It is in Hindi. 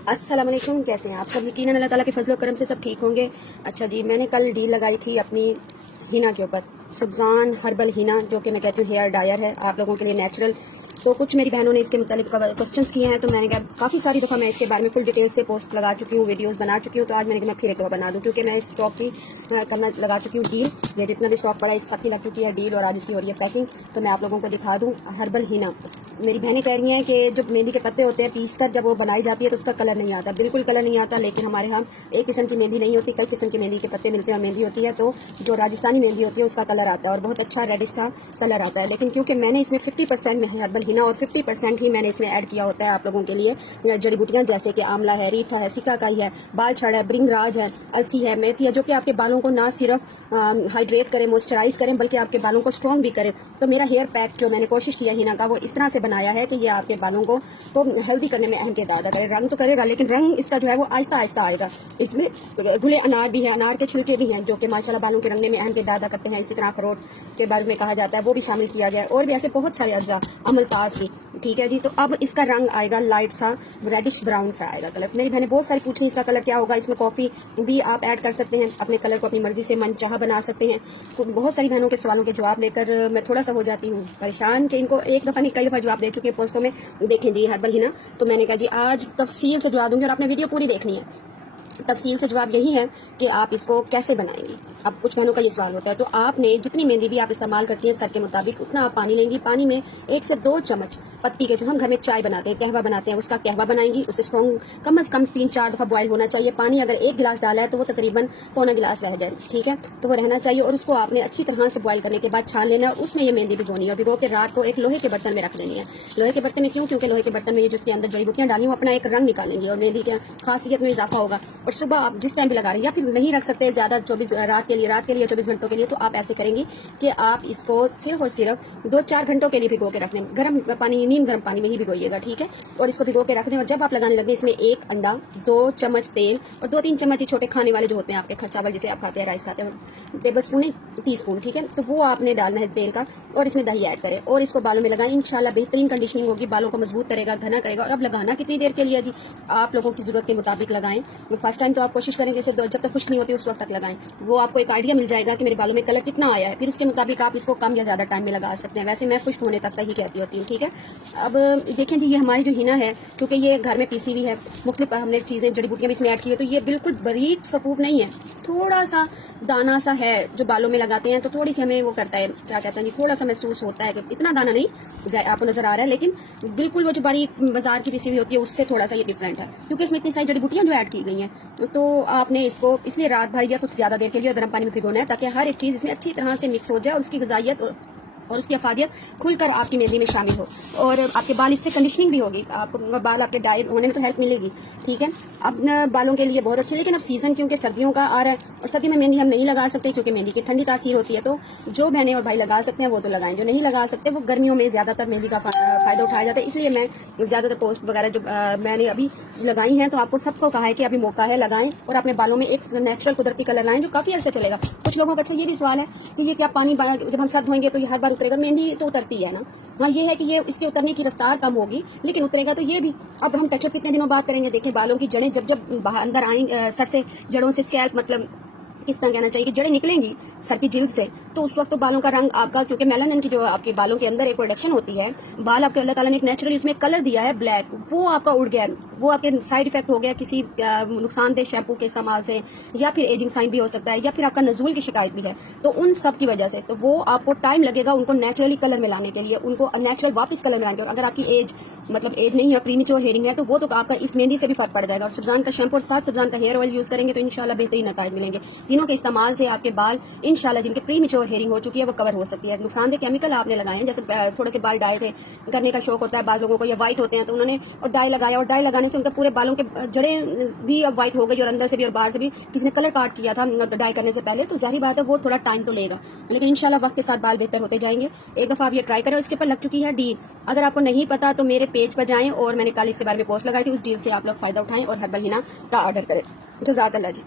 अस्सलाम वालेकुम, कैसे हैं आप सब? यकीनन अल्लाह ताला के फजल करम से सब ठीक होंगे। अच्छा जी, मैंने कल डील लगाई थी अपनी हिना के ऊपर, सुबजान हर्बल हिना, जो कि मैं कहती हूँ हेयर डायर है आप लोगों के लिए नेचुरल। तो कुछ मेरी बहनों ने इसके मुतालिक क्वेश्चंस किए हैं, तो मैंने कहा काफ़ी सारी दफ़ा मैं इसके बारे में फुल डिटेल से पोस्ट लगा चुकी हूँ, वीडियोस बना चुकी हूँ। तो आज मैंने कहा मैं फिर एक दफ़ा बना दूँ, क्योंकि मैं इस स्टॉक की करना लगा चुकी हूँ डील। ये जितना भी स्टॉक पड़ा है इस सब की लग चुकी है डील, और आज इसकी हो रही है पैकिंग। तो मैं आप लोगों को दिखा दूँ हर्बल हिना। मेरी बहनें कह रही हैं कि जो मेहंदी के पत्ते होते हैं पीस कर जब वो बनाई जाती है तो उसका कलर नहीं आता, बिल्कुल कलर नहीं आता। लेकिन हमारे यहाँ एक किस्म की मेहंदी नहीं होती, कई किस्म की मेहंदी के पत्ते मिलते हैं और मेहंदी होती है। तो जो राजस्थानी मेहंदी होती है उसका कलर आता है और बहुत अच्छा रेडिश सा कलर आता है। लेकिन क्योंकि मैंने इसमें 50% में हर्बल हिना और 50% ही मैंने इसमें ऐड किया होता है आप लोगों के लिए जड़ी बूटियाँ, जैसे कि आंवला है, रीठा है, सिकाकाई है, बाल छड़ है, ब्रिंगराज है, अलसी है, मेथी है, जो कि आपके बालों को ना सिर्फ हाइड्रेट करें, मॉइस्चराइज करें, बल्कि आपके बालों को स्ट्रॉन्ग भी करें। तो मेरा हेयर पैक जो मैंने कोशिश किया हिना का, वो इस तरह से बनाया है कि ये आपके बालों को तो हेल्दी करने में अहम किरदार अदा करे। रंग तो करेगा, लेकिन रंग इसका जो है वो आहिस्ता आहिस्ता आएगा। इसमें घुले अनार भी है, अनार के छिलके भी हैं, जो कि माशाल्लाह बालों के रंगने में अहम किरदार अदा करते हैं। इसी तरह अखरोट के बारे में कहा जाता है, वो भी शामिल किया गया है, और भी ऐसे बहुत सारे अज्जा, अमलतास भी। ठीक है जी, तो अब इसका रंग आएगा लाइट सा रेडिश ब्राउन सा आएगा कलर। मेरी बहनें बहुत सारी पूछी इसका कलर क्या होगा। इसमें कॉफ़ी भी आप ऐड कर सकते हैं, अपने कलर को अपनी मर्जी से मनचाहा बना सकते हैं। तो बहुत सारी बहनों के सवालों के जवाब लेकर मैं थोड़ा सा हो जाती हूँ परेशान कि इनको एक दफ़ा नहीं कई दफ़ा जवाब दे चुकी है पोस्टों में। देखें जी हर्बल हिना, तो मैंने कहा जी आज तफसील से जवाब दूंगी और आपने वीडियो पूरी देखनी है। तफसील से जवाब यही है कि आप इसको कैसे बनाएंगे। अब कुछ बहनों का ये सवाल होता है, तो आपने जितनी मेहंदी भी आप इस्तेमाल करती हैं सर के मुताबिक उतना आप पानी लेंगी। पानी में 1 से 2 चम्मच पत्ती के, जो हम घर में चाय बनाते हैं, कहवा बनाते हैं, उसका कहवा बनाएंगी। उसे स्ट्रॉन्ग कम अज़ कम 3-4 दफ़ा बॉयल होना चाहिए। पानी अगर 1 गिलास डाला है तो वो तकरीबन पौना गिलास रह जाए, ठीक है, तो वो रहना चाहिए। और उसको आपने अच्छी तरह से बॉयल करने के बाद छान लेना है। उसमें ये मेहंदी भिगोनी है और भिगो के रात को एक लोहे के बर्तन में रख देनी है। लोहे के बर्तन में क्यों? क्योंकि लोहे के बर्तन में ये जो उसके अंदर जड़ी बूटियाँ डाली वो अपना एक रंग निकालेंगी और मेहंदी की खासियत में इजाफा होगा। और सुबह आप जिस टाइम भी लगा रहे हैं, या फिर नहीं रख सकते ज़्यादा 24 रात के लिए 24 घंटों के लिए, तो आप ऐसे करेंगी कि आप इसको सिर्फ और सिर्फ 2-4 घंटों के लिए भिगो के रख दें। गर्म पानी, नीम गर्म पानी में ही भिगोइएगा, ठीक है। और इसको भिगो के रख दें, और जब आप लगाने लगे इसमें 1 अंडा, 2 चम्मच तेल और 2-3 चम्मच ही छोटे खाने वाले जो होते हैं आपके चावल जिसे आप खाते हैं, राइस खाते हैं, टेबल स्पून नहीं टी स्पून, ठीक है, तो वो आपने डालना है तेल का। और इसमें दही ऐड करें और इसको बालों में लगाएं। इंशाल्लाह बेहतरीन कंडीशनिंग होगी, बालों को मजबूत करेगा, घना करेगा। और अब लगाना कितनी देर के लिए जी? आप लोगों की जरूरत के मुताबिक लगाएं। फर्स्ट टाइम तो आप कोशिश करेंगे इसे जब तक खुश्क नहीं होती उस वक्त तक लगाएं। वो आपको एक आइडिया मिल जाएगा कि मेरे बालों में कलर कितना आया है, फिर उसके मुताबिक आप इसको कम या ज़्यादा टाइम में लगा सकते हैं। वैसे मैं खुश्क होने तक ही कहती होती हूँ, ठीक है। अब देखें जी, ये हमारी जो हिना है, क्योंकि ये घर में पीसी हुई है, मुख्तलिफ हमने चीज़ें जड़ी बूटियाँ भी इसमें ऐड की है, तो ये बिल्कुल बारीक सफूफ नहीं है, थोड़ा सा दाना सा है जो बालों में लगाते हैं तो थोड़ी सी हमें वो करता है, क्या कहते हैं जी, थोड़ा सा महसूस होता है कि इतना दाना नहीं आपको नजर आ रहा है, लेकिन बिल्कुल वो जो बारीक बाजार की पीसी हुई होती है उससे थोड़ा सा ये डिफरेंट है, क्योंकि इसमें इतनी सारी जड़ी बूटियाँ जो ऐड की गई हैं। तो आपने इसको इसलिए रात भर या कुछ ज़्यादा देर के लिए गर्म पानी में भिगोना है, ताकि हर एक चीज़ इसमें अच्छी तरह से मिक्स हो जाए और उसकी ग़िज़ाइयत और उसकी अफादियत खुलकर आपकी मेहंदी में शामिल हो। और आपके बाल इससे कंडीशनिंग भी होगी, आपको बाल आपके डाई होने में तो हेल्प मिलेगी, ठीक है। अब बालों के लिए बहुत अच्छी, लेकिन अब सीज़न क्योंकि सर्दियों का आ रहा है और सर्दी में मेहंदी हम नहीं लगा सकते क्योंकि मेहंदी की ठंडी तासीर होती है। तो जो बहनें और भाई लगा सकते हैं वो तो लगाएं, जो नहीं लगा सकते वो गर्मियों में ज़्यादातर मेहंदी का फ़ायदा उठाया जाता है। इसलिए मैं ज़्यादातर पोस्ट वगैरह जो मैंने अभी लगाई हैं, तो आपको सबको कहा है कि अभी मौका है, लगाएं और अपने बालों में एक नेचुरल कुदरती कलर लाएं जो काफ़ी अर्से चलेगा। कुछ लोगों का अच्छा ये भी सवाल है कि ये क्या पानी जब हम सर धोएंगे तो ये हर बार उतरेगा? मेहंदी तो उतरती है ना, हाँ, ये है कि ये इसके उतरने की रफ्तार कम होगी, लेकिन उतरेगा तो ये भी। अब हम टचअप कितने दिनों बाद करेंगे? देखें, बालों की जड़ें जब अंदर आएंगी सर से, जड़ों से स्कैल्प, मतलब किस तरह कहना चाहिए कि जड़ें निकलेंगी सर की जिल्द से, तो उस वक्त तो बालों का रंग आपका, क्योंकि मेलानिन की जो आपके बालों के अंदर एक प्रोडक्शन होती है, बाल आपके अल्लाह ताला ने एक नेचुरली उसमें कलर दिया है ब्लैक, वो आपका उड़ गया, वो आपके साइड इफेक्ट हो गया किसी नुकसानदेह शैम्पू के इस्तेमाल से, या फिर एजिंग साइन भी हो सकता है, या फिर आपका नजूल की शिकायत भी है, तो उन सब की वजह से तो वो आपको टाइम लगेगा उनको नेचुरली कलर में लाने के लिए, उनको नेचुरल वापस कलर में लाने के लिए। अगर आपकी एज मतलब एज नहीं है, प्रीमेच्योर हेयरिंग है, तो वो तो आपका इस मेहंदी से भी फर्क पड़ जाएगा। और सुबजान का शैम्पू और साथ सुबजान का हेयर ऑयल यूज करेंगे तो इंशाल्लाह बेहतरीन नताइज मिलेंगे। तीनों के इस्तेमाल से आपके बाल इंशाल्लाह, जिनके प्रीमेच्योर हेयरिंग हो चुकी है, वो कवर हो सकती है। नुकसानदेह केमिकल आपने लगाए, जैसे थोड़े से बाल डाई थे करने का शौक होता है बाज लोगों को, या वाइट होते हैं तो उन्होंने और डाई लगाया, और डाई लगाने से उनके पूरे बालों के जड़ें भी अब वाइट हो गई और अंदर से भी और बाहर से भी किसी ने कलर काट किया था डाई करने से पहले, तो जाहिर बात है वो थोड़ा टाइम तो लेगा, लेकिन इंशाल्लाह वक्त के साथ बाल बेहतर होते जाएंगे। एक दफ़ा आप ये ट्राई करें। इसके ऊपर लग चुकी है डील, अगर आपको नहीं पता तो मेरे पेज पर जाएं और मैंने कल इसके बारे में पोस्ट लगाई थी, उस डील से आप लोग फ़ायदा उठाएं और हर्बल हिना का ऑर्डर करें। जज़ाकल्लाह जी।